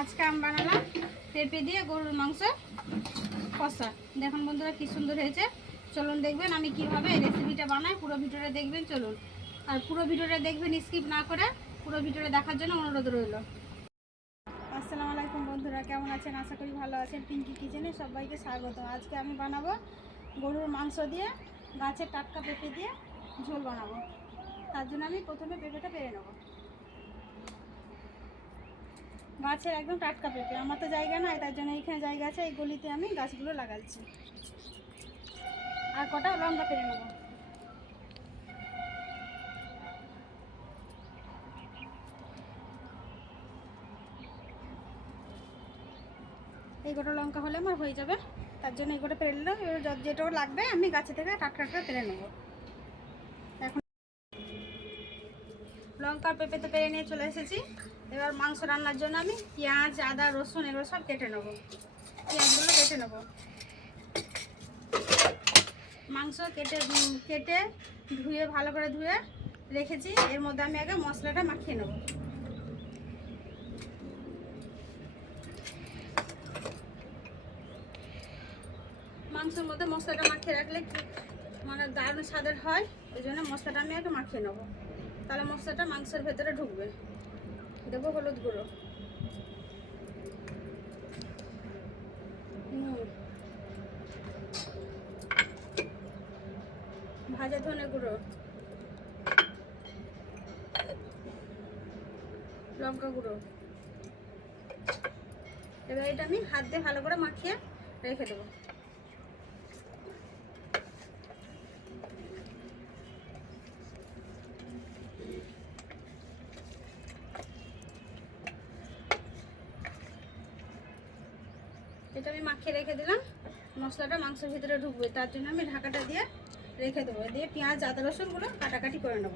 আজকে আমি বানালাম পেঁপে দিয়ে গরুর মাংস কষা। দেখুন বন্ধুরা কি সুন্দর হয়েছে। চলুন দেখবেন আমি কিভাবে এই রেসিপিটা বানাই। পুরো ভিডিওটা দেখবেন চলুন। আর পুরো ভিডিওটা দেখবেন, স্কিপ না করে পুরো ভিডিওটা দেখার জন্য অনুরোধ রইল। আসসালামু আলাইকুম বন্ধুরা, কেমন আছেন? আশা করি ভালো আছেন। পিঙ্কি কিচেনে সবাইকে স্বাগত। আজকে আমি বানাবো গরুর মাংস দিয়ে গাছের টাটকা পেঁপে দিয়ে ঝোল বানাবো। তার জন্য আমি প্রথমে পেঁপেটা পেরে নেব। গাছের একদম টাটকা পেঁপে, আমার তো জায়গা নাই, তার জন্য এখানে জায়গা আছে, এই গলিতে আমি গাছগুলো লাগাচ্ছি। আর কটা লঙ্কা পেরে নেব। এই কটা লঙ্কা হলে আমার হয়ে যাবে, তার জন্য এই কটা পেরে নিলাম। এবার যেটাও লাগবে আমি গাছে থেকে টাটকা টাটকা পেরে নেব। এখন লঙ্কার পেঁপে তো পেরে নিয়ে চলে এসেছি। এবার মাংস রান্নার জন্য আমি পেঁয়াজ, আদা, রসুন এগুলো সব কেটে নেব। পেঁয়াজগুলো কেটে নেব। মাংস কেটে ধুয়ে ভালো করে ধুয়ে রেখেছি। এর মধ্যে আমি আগে মশলাটা মাখিয়ে নেব। মাংসের মধ্যে মশলাটা মাখিয়ে রাখলে মানে দারুণ স্বাদের হয়, ওই জন্য মশলাটা আমি আগে মাখিয়ে নেব। তাহলে মশলাটা মাংসের ভেতরে ঢুকবে। দেবো হলুদ গুঁড়ো, ভাজা ধনে গুঁড়ো, লঙ্কা গুঁড়ো। এবার এটা আমি হাত দিয়ে ভালো করে মাখিয়ে রেখে দেবো। এটা আমি মাখিয়ে রেখে দিলাম। মশলাটা মাংসের ভিতরে ঢুকবে, তার জন্য আমি ঢাকাটা দিয়ে রেখে দেবো। দিয়ে পেঁয়াজ, আদা, রসুনগুলো কাটাকাটি করে নেব।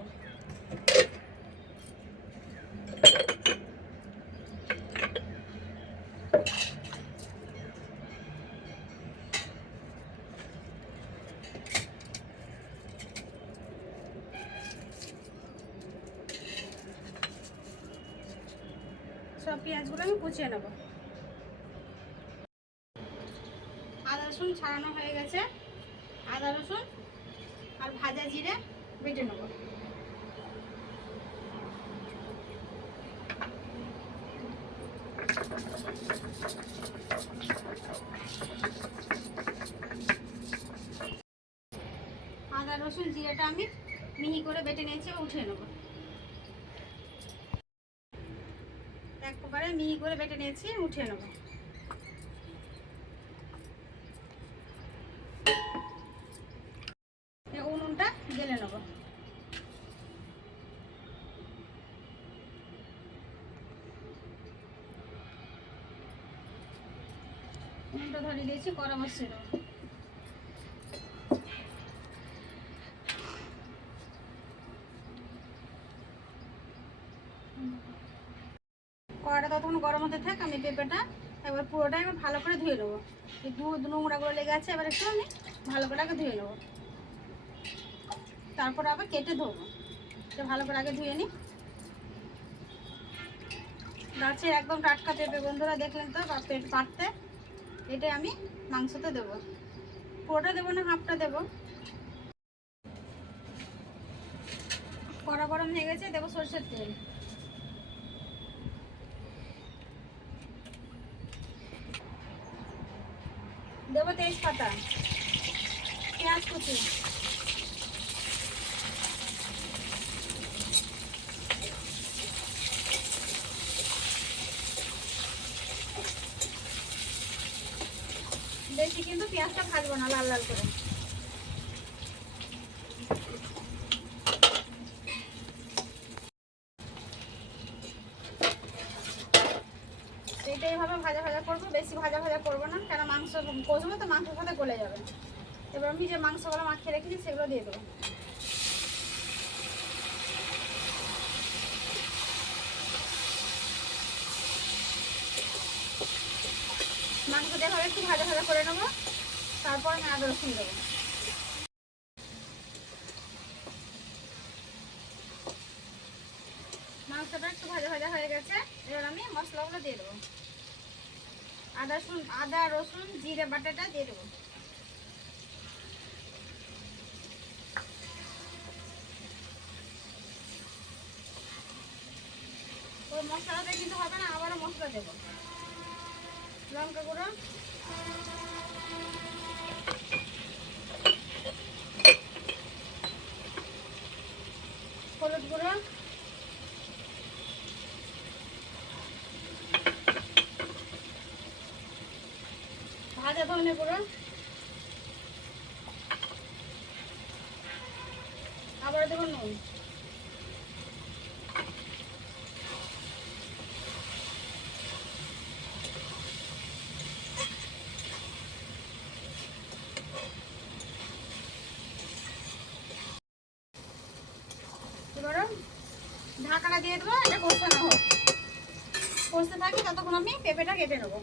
সব পেঁয়াজগুলো আমি কুচিয়ে নেব। আদা রসুন ছাড়ানো হয়ে গেছে। আদা রসুন আর ভাজা জিরে বেটে নেব। আদা রসুন জিরেটা আমি মিহি করে বেটে নিয়েছি, উঠিয়ে নেব। একবারে মিহি করে বেটে নিয়েছি, উঠিয়ে নেব। উনুনটা জ্বেলে নেব। উনুনটা ধরিয়ে দিয়েছি, কড়া বসিয়ে দেবো। কড়াটা ততক্ষণ গরম হতে থাক, আমি পেঁপেটা একবার পুরোটা একবার ভালো করে ধুয়ে নেবো। এই দুধ নোংরাগুলো লেগে আছে, এবার একটু আমি ভালো করে আগে ধুয়ে নেবো। তারপর আবার কেটে ধোবো। এটা ভালো করে আগে ধুয়ে নিই। গাছের একদম টাটকা পেঁপে বন্ধুরা, দেখলেন তো পাততে। এটা আমি মাংসতে দেবো। পুরোটা দেবো না, হাফটা দেবো। কড়া গরম হয়ে গেছে, দেবো সরষের তেল। দেবো তেজপাতা, পেঁয়াজ কুচি, বেশি কিন্তু পেঁয়াজটা ভাজবো না, লাল লাল করে। এটা এইভাবে ভাজা ভাজা করবো, বেশি ভাজা ভাজা করবো না, কেন মাংস কষবো তো মাংসের সাথে গলে যাবে। এবার আমি যে মাংসগুলো মাখিয়ে রেখেছি সেগুলো দিয়ে দেবো। মাংসটা এভাবে একটু ভাজা ভাজা করে নেবো। তারপর আমি আদা রসুন দেবো। মাংসটা একটু ভাজা ভাজা হয়ে গেছে, এবার আমি মশলাগুলো দিয়ে দেবো। আদা রসুন জিরে বাটাটা দিয়ে দেবো। ওই মশলাটা কিন্তু হবে না, আবারও মশলা দেবো। লঙ্কা গুঁড়ো, হলুদ গুঁড়ো, ভাজা ধনে গুঁড়ো, আবার দেবো নুন। এবারে ঢাকাটা দিয়ে দেবো, এটা কষানো হোক। কষতে থাকি ততক্ষণ আমি পেঁপেটা কেটে নেবো।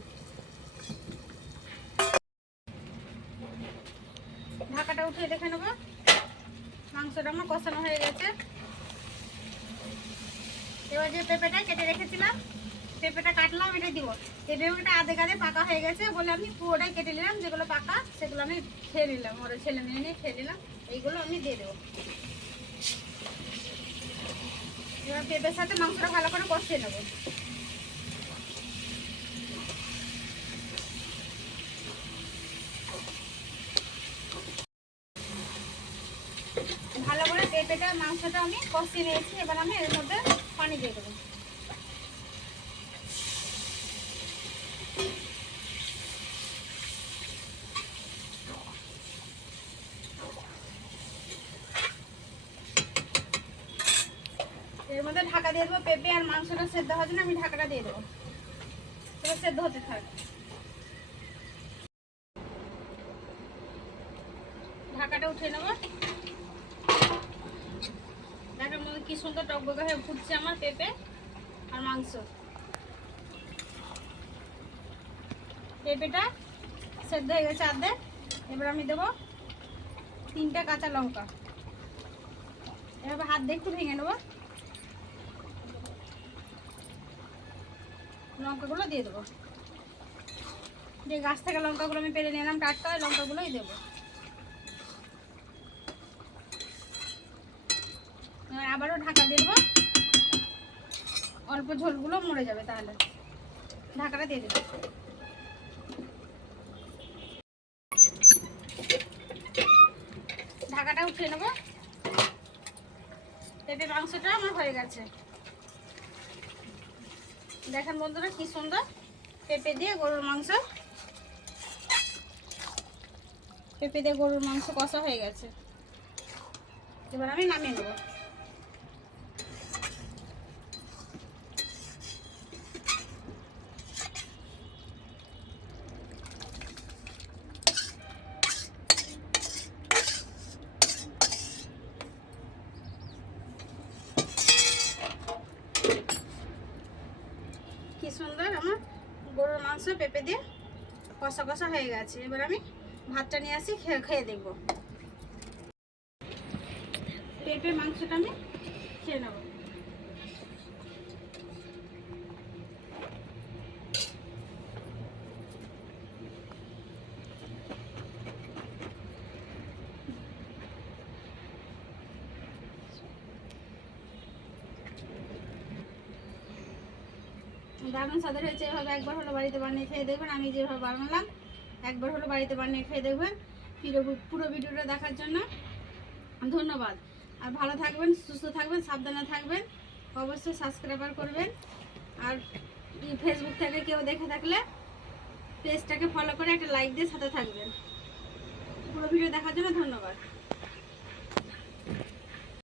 ঢাকাটা উঠিয়ে দেখে নেবো মাংসটা আমার কষানো হয়ে গেছে। এবার যে পেঁপেটা কেটে রেখেছিলাম, পেঁপেটা কাটলাম, এটা দিব। এই পেঁপেটা আধে কাঁধে পাকা হয়ে গেছে বলে আমি পুরোটাই কেটে নিলাম, যেগুলো পাকা সেগুলো আমি খেয়ে নিলাম, ওরা ছেলে মেয়ে নিয়ে খেয়ে নিলাম। এইগুলো আমি দিয়ে দেবো। এবার পেঁপের সাথে মাংসটা ভালো করে কষিয়ে নেবো। ভালো করে পেঁপেটা মাংসটা আমি কষিয়ে নিয়েছি। এবার আমি এর মধ্যে পানি দিয়ে দেবো। এর মধ্যে ঢাকা দিয়ে দেবো। পেঁপে আর মাংসটা সেদ্ধ হওয়ার জন্য আমি ঢাকাটা দিয়ে দেবো। এবার সেদ্ধ হতে থাক। ঢাকাটা উঠিয়ে নেবো। দেখার মধ্যে কি সুন্দর টকবকা হয়ে ফুটছে আমার পেঁপে আর মাংস। পেঁপেটা সেদ্ধ হয়ে গেছে আধে। এবার আমি দেবো 3টা কাঁচা লঙ্কা। এভাবে হাত দিয়ে একটু ভেঙে নেবো। লঙ্কাগুলো দিয়ে দেবো। যে গাছ থেকে লঙ্কাগুলো আমি পেরে নিলাম টাটকা, ওই লঙ্কাগুলোই দেবো। আবারও ঢাকা দিয়ে দেবো, অল্প ঝোলগুলো মরে যাবে, তাহলে ঢাকাটা দিয়ে দেবো। ঢাকাটা উঠিয়ে নেবো। পেঁপে মাংসটা আমার হয়ে গেছে। দেখেন বন্ধুরা কি সুন্দর পেঁপে দিয়ে গরুর মাংস, পেঁপে দিয়ে গরুর মাংস কষা হয়ে গেছে। এবার আমি নামিয়ে নেবো। কি সুন্দর আমার গরুর মাংস পেঁপে দিয়ে কষা কষা হয়ে গেছে। এবার আমি ভাতটা নিয়ে আসি, খেয়ে দেখবো। পেঁপে মাংসটা আমি খেয়ে নেবো। দারুণ স্বাদের হয়েছে। এভাবে একবার হলো বাড়িতে বানিয়ে খেয়ে দেখবেন। আমি যেভাবে বানালাম একবার হলো বাড়িতে বানিয়ে খেয়ে দেখবেন। পুরো ভিডিওটা দেখার জন্য ধন্যবাদ। আর ভালো থাকবেন, সুস্থ থাকবেন, সাবধানে থাকবেন। অবশ্যই সাবস্ক্রাইবার করবেন। আর ফেসবুক থেকে কেউ দেখে থাকলে পেজটাকে ফলো করে একটা লাইক দিয়ে সাথে থাকবেন। পুরো ভিডিও দেখার জন্য ধন্যবাদ।